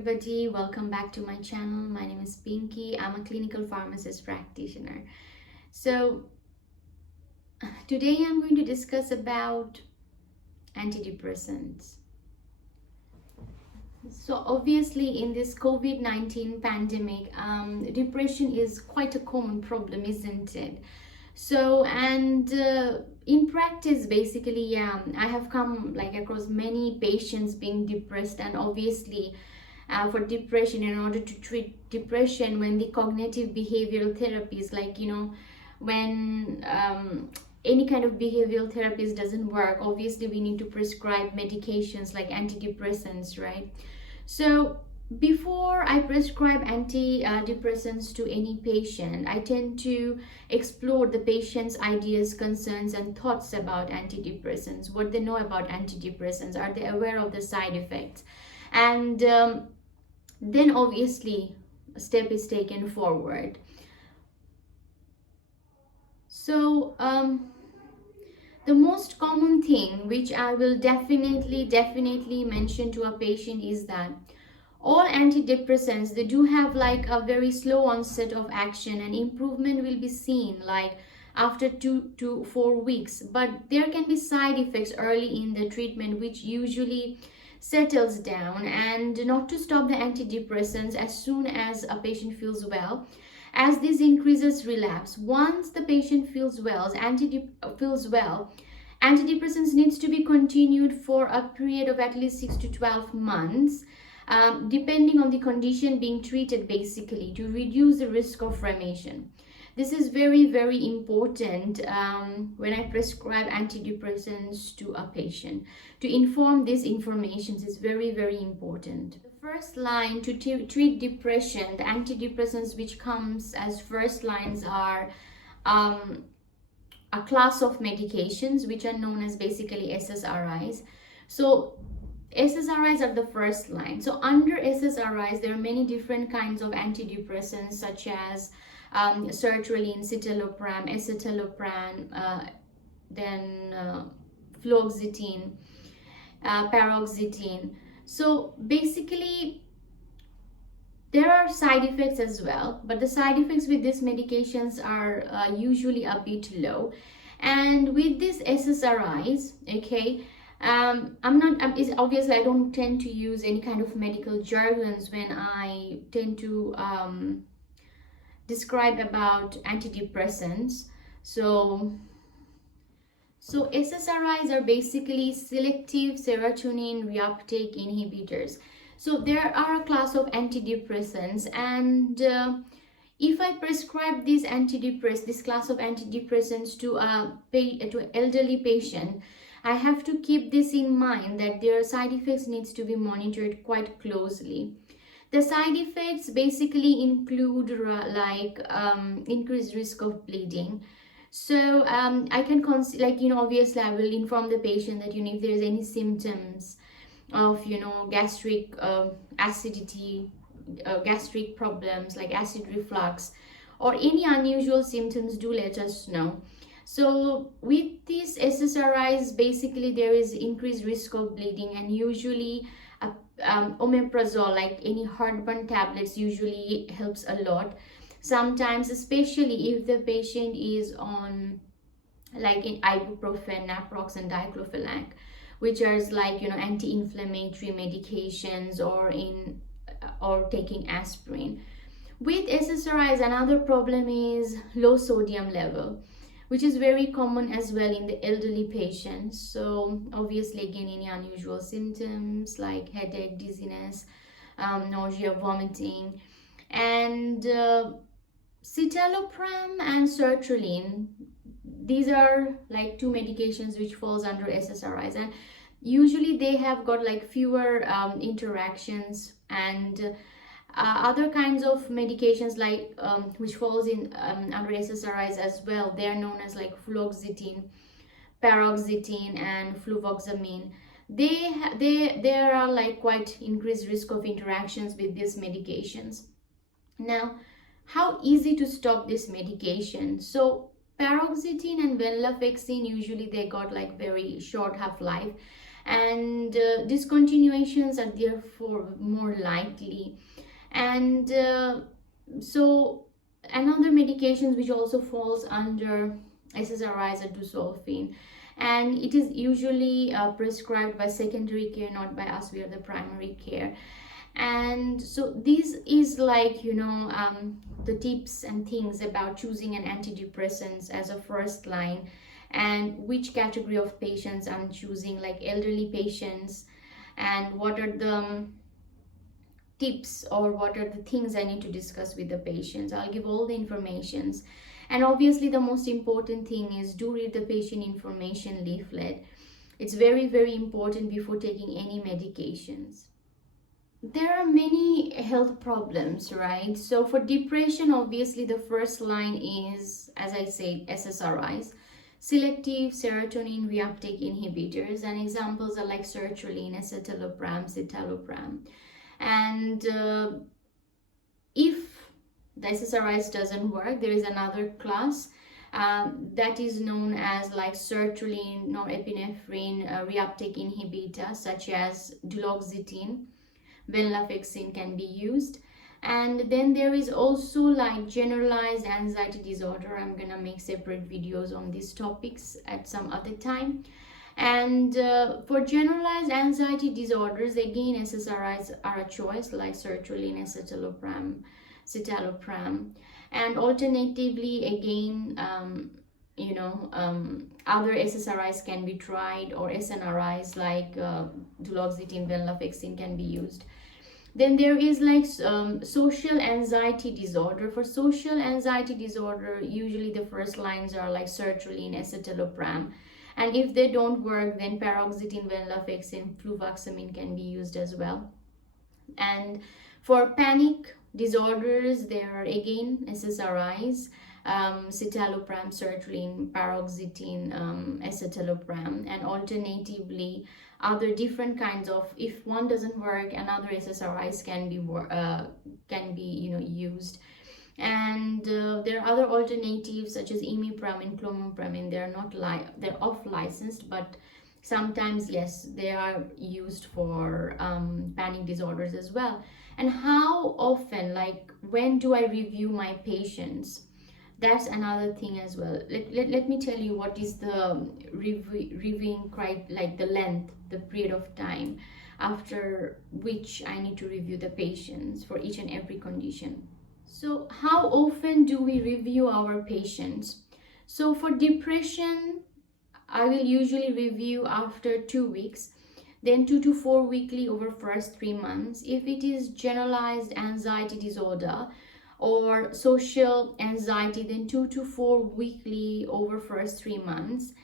everybody, welcome back to my channel. My name is Pinky. I'm a clinical pharmacist practitioner. So today I'm going to discuss about antidepressants. So obviously in this COVID-19 pandemic, depression is quite a common problem, isn't it? So in practice, basically, I have come across many patients being depressed, and obviously for depression, in order to treat depression, when the cognitive behavioral therapies, when any kind of behavioral therapies doesn't work, obviously we need to prescribe medications like antidepressants, right? So before I prescribe antidepressants to any patient, I tend to explore the patient's ideas, concerns, and thoughts about antidepressants, what they know about antidepressants, are they aware of the side effects, and then obviously a step is taken forward. So the most common thing which I will definitely mention to a patient is that all antidepressants, they do have a very slow onset of action, and improvement will be seen after 2 to 4 weeks, but there can be side effects early in the treatment which usually settles down. And not to stop the antidepressants as soon as a patient feels well, as this increases relapse. Once the patient feels well, antidepressants needs to be continued for a period of at least 6 to 12 months, depending on the condition being treated, basically to reduce the risk of remission. This is very important when I prescribe antidepressants to a patient. To inform this information is very important. The first line to treat depression, the antidepressants which comes as first lines are a class of medications which are known as basically SSRIs. So SSRIs are the first line. So under SSRIs, there are many different kinds of antidepressants such as sertraline, citalopram, escitalopram, then fluoxetine, paroxetine. So basically there are side effects as well, but the side effects with these medications are usually a bit low. And with these SSRIs, okay, obviously I don't tend to use any kind of medical jargons when I tend to describe about antidepressants. So SSRIs are basically selective serotonin reuptake inhibitors. So there are a class of antidepressants, and if I prescribe this class of antidepressants to an elderly patient, I have to keep this in mind that their side effects needs to be monitored quite closely. The side effects basically include increased risk of bleeding. So I can obviously I will inform the patient that if there is any symptoms of gastric acidity, gastric problems like acid reflux, or any unusual symptoms, do let us know. So with these SSRIs, basically there is increased risk of bleeding, and usually omeprazole, like any heartburn tablets, usually helps a lot. Sometimes, especially if the patient is on in ibuprofen, naproxen, and diclofenac, which are anti-inflammatory medications, or taking aspirin. With SSRIs, another problem is low sodium level, which is very common as well in the elderly patients. So obviously, again, any unusual symptoms like headache, dizziness, nausea, vomiting. And citalopram and sertraline, these are two medications which falls under SSRIs, and usually they have got fewer interactions. And other kinds of medications which falls in under SSRIs as well, they are known as fluoxetine, paroxetine, and fluvoxamine. There are quite increased risk of interactions with these medications. Now, how easy to stop this medication? So paroxetine and venlafaxine, usually they got very short half-life, and discontinuations are therefore more likely. And so another medications which also falls under SSRIs are busulfane, and it is usually prescribed by secondary care, not by us. We are the primary care. And so this is like, the tips and things about choosing an antidepressants as a first line, and which category of patients I'm choosing, like elderly patients, and what are the tips or what are the things I need to discuss with the patients. I'll give all the informations. And obviously the most important thing is, do read the patient information leaflet. It's very, very important before taking any medications. There are many health problems, right? So for depression, obviously the first line is, as I said, SSRIs, selective serotonin reuptake inhibitors, and examples are like sertraline, escitalopram, citalopram. And if the SSRIs doesn't work, there is another class that is known as like sertraline, norepinephrine reuptake inhibitor, such as duloxetine, venlafaxine can be used. And then there is also like generalized anxiety disorder. I'm gonna make separate videos on these topics at some other time. And for generalized anxiety disorders, again, SSRIs are a choice, like sertraline, escitalopram, citalopram. And alternatively, again, other SSRIs can be tried, or SNRIs like duloxetine, venlafaxine can be used. Then there is like social anxiety disorder. For social anxiety disorder, usually the first lines are like sertraline, escitalopram. And if they don't work, then paroxetine, venlafaxine, fluvoxamine can be used as well. And for panic disorders, there are again SSRIs, citalopram, sertraline, paroxetine, escitalopram, and alternatively other different kinds of, if one doesn't work, another SSRIs can be used. And there are other alternatives such as imipramine, clomipramine. They're off licensed, but sometimes, yes, they are used for panic disorders as well. And how often, like when do I review my patients? That's another thing as well. Let me tell you what is the reviewing like the length, the period of time after which I need to review the patients for each and every condition. So how often do we review our patients? So for depression, I will usually review after 2 weeks, then 2 to 4 weekly over first 3 months. If it is generalized anxiety disorder or social anxiety, then 2 to 4 weekly over first 3 months.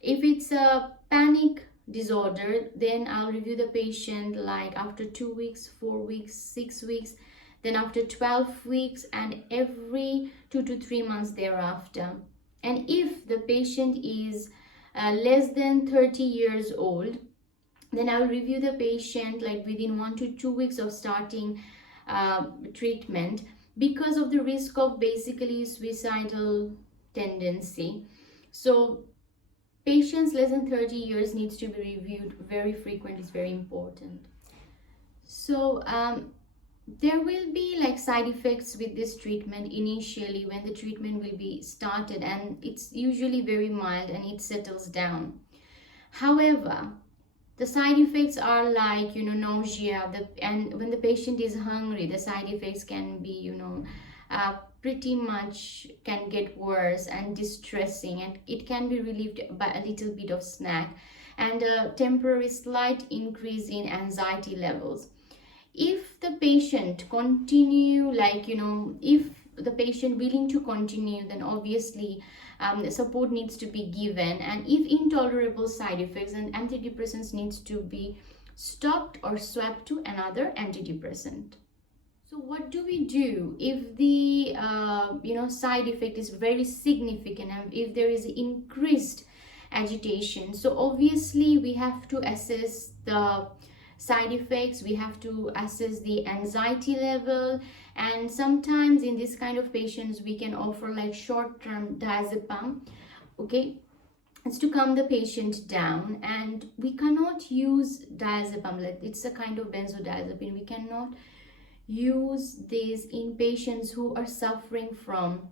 If it's a panic disorder, then I'll review the patient like after 2 weeks, 4 weeks, 6 weeks, then after 12 weeks, and every 2 to 3 months thereafter. And if the patient is less than 30 years old, then I'll review the patient like within 1 to 2 weeks of starting treatment, because of the risk of basically suicidal tendency. So patients less than 30 years needs to be reviewed very frequently. It's very important. So there will be like side effects with this treatment initially when the treatment will be started, and it's usually very mild and it settles down. However, the side effects are like, nausea, and when the patient is hungry, the side effects can be, pretty much can get worse and distressing, and it can be relieved by a little bit of snack, and a temporary slight increase in anxiety levels. If the patient continue, if the patient willing to continue, then obviously support needs to be given. And if intolerable side effects, and antidepressants needs to be stopped or swapped to another antidepressant. So what do we do if the side effect is very significant, and if there is increased agitation? So obviously we have to assess the side effects, we have to assess the anxiety level, and sometimes in this kind of patients we can offer like short-term diazepam, okay, It's to calm the patient down, and we cannot use diazepam, like it's a kind of benzodiazepine. We cannot use this in patients who are suffering from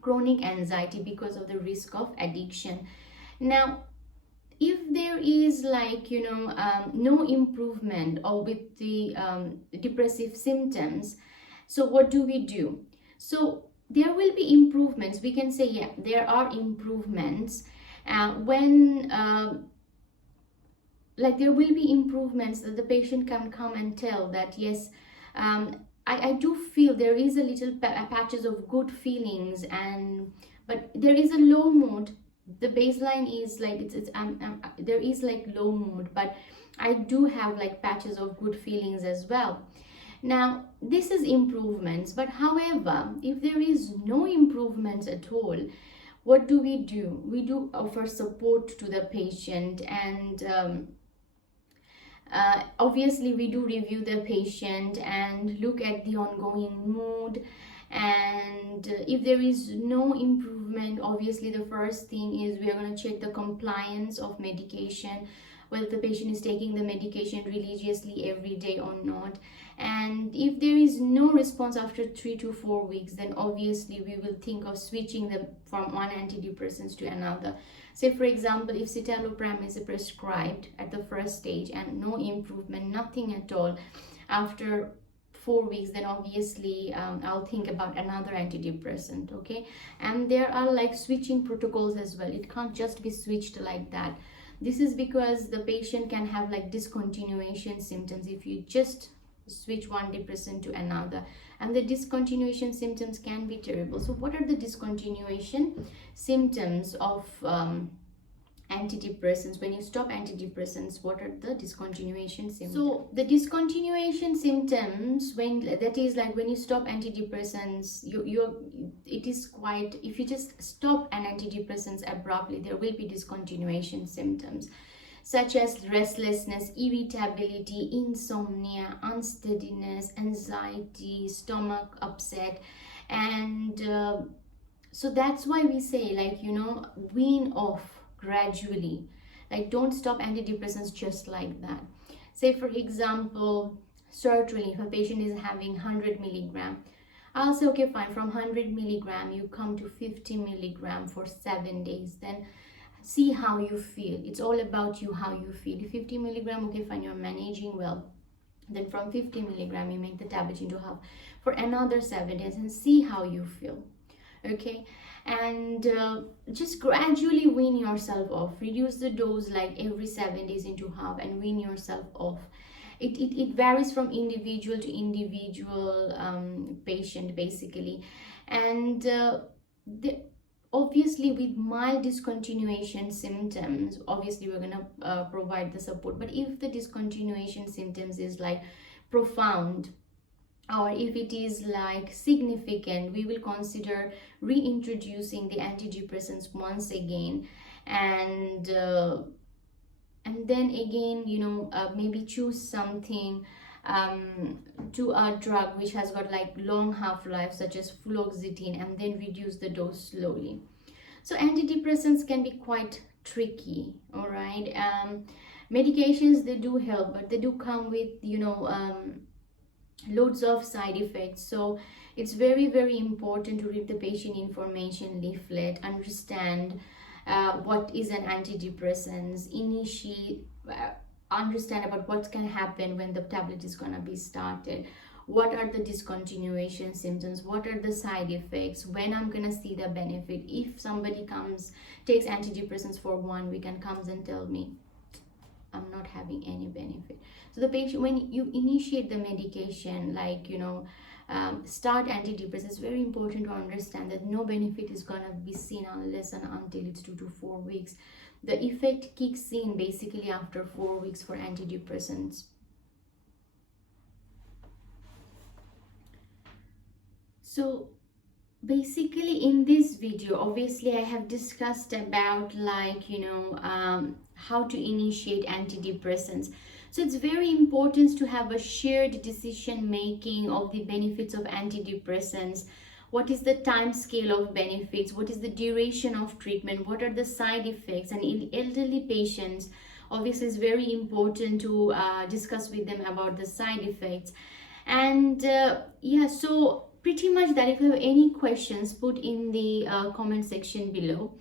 chronic anxiety because of the risk of addiction. Now, if there is like no improvement or with the depressive symptoms, so what do we do? So there will be improvements. We can say, yeah, there are improvements when like there will be improvements that the patient can come and tell that, yes, I do feel there is a little patches of good feelings, and but there is a low mood. The baseline is like there is like low mood, but I do have like patches of good feelings as well. Now this is improvements, but however, if there is no improvements at all, what do? We do offer support to the patient, and obviously we do review the patient and look at the ongoing mood. And if there is no improvement, obviously the first thing is we are going to check the compliance of medication, whether the patient is taking the medication religiously every day or not. And if there is no response after 3 to 4 weeks, then obviously we will think of switching them from one antidepressant to another. Say for example, if citalopram is prescribed at the first stage and no improvement, nothing at all after 4 weeks, then obviously I'll think about another antidepressant. Okay, and there are like switching protocols as well. It can't just be switched like that. This is because the patient can have like discontinuation symptoms if you just switch one depressant to another, and the discontinuation symptoms can be terrible. So what are the discontinuation symptoms of antidepressants? When you stop antidepressants, what are the discontinuation symptoms? So the discontinuation symptoms, when that is like when you stop antidepressants, it is quite, if you just stop an antidepressants abruptly, there will be discontinuation symptoms such as restlessness, irritability, insomnia, unsteadiness, anxiety, stomach upset. And so that's why we say, like, wean off gradually. Like, don't stop antidepressants just like that. Say for example, sertraline, if a patient is having 100 milligram, I'll say, okay, fine, from 100 milligram you come to 50 milligram for 7 days, then see how you feel. It's all about you, how you feel. If 50 milligram, okay, fine, you're managing well, then from 50 milligram you make the tablet into half for another 7 days and see how you feel. Okay, and just gradually wean yourself off. Reduce the dose like every 7 days into half and wean yourself off. It varies from individual to individual patient basically. And obviously with mild discontinuation symptoms, obviously we're going to provide the support. But if the discontinuation symptoms is like profound, or if it is like significant, we will consider reintroducing the antidepressants once again, and then again maybe choose something to a drug which has got like long half-life such as fluoxetine, and then reduce the dose slowly. So antidepressants can be quite tricky, all right. Medications, they do help, but they do come with loads of side effects. So it's very, very important to read the patient information leaflet, understand what is an antidepressant, understand about what can happen when the tablet is going to be started, what are the discontinuation symptoms, what are the side effects, when I'm going to see the benefit. If somebody takes antidepressants for 1 week and comes and tell me I'm not having any benefit. So the patient, when you initiate the medication, like start antidepressants, it's very important to understand that no benefit is going to be seen unless and until it's 2 to 4 weeks. The effect kicks in basically after 4 weeks for antidepressants. So basically in this video, obviously I have discussed about like how to initiate antidepressants. So it's very important to have a shared decision making of the benefits of antidepressants what is the time scale of benefits, what is the duration of treatment, what are the side effects. And in elderly patients, obviously it's very important to discuss with them about the side effects. And yeah, so pretty much that. If you have any questions, put in the comment section below.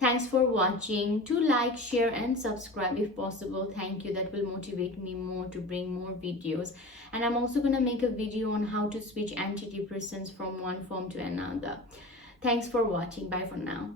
Thanks for watching. To like, share and subscribe if possible. Thank you. That will motivate me more to bring more videos. And I'm also going to make a video on how to switch antidepressants from one form to another. Thanks for watching. Bye for now.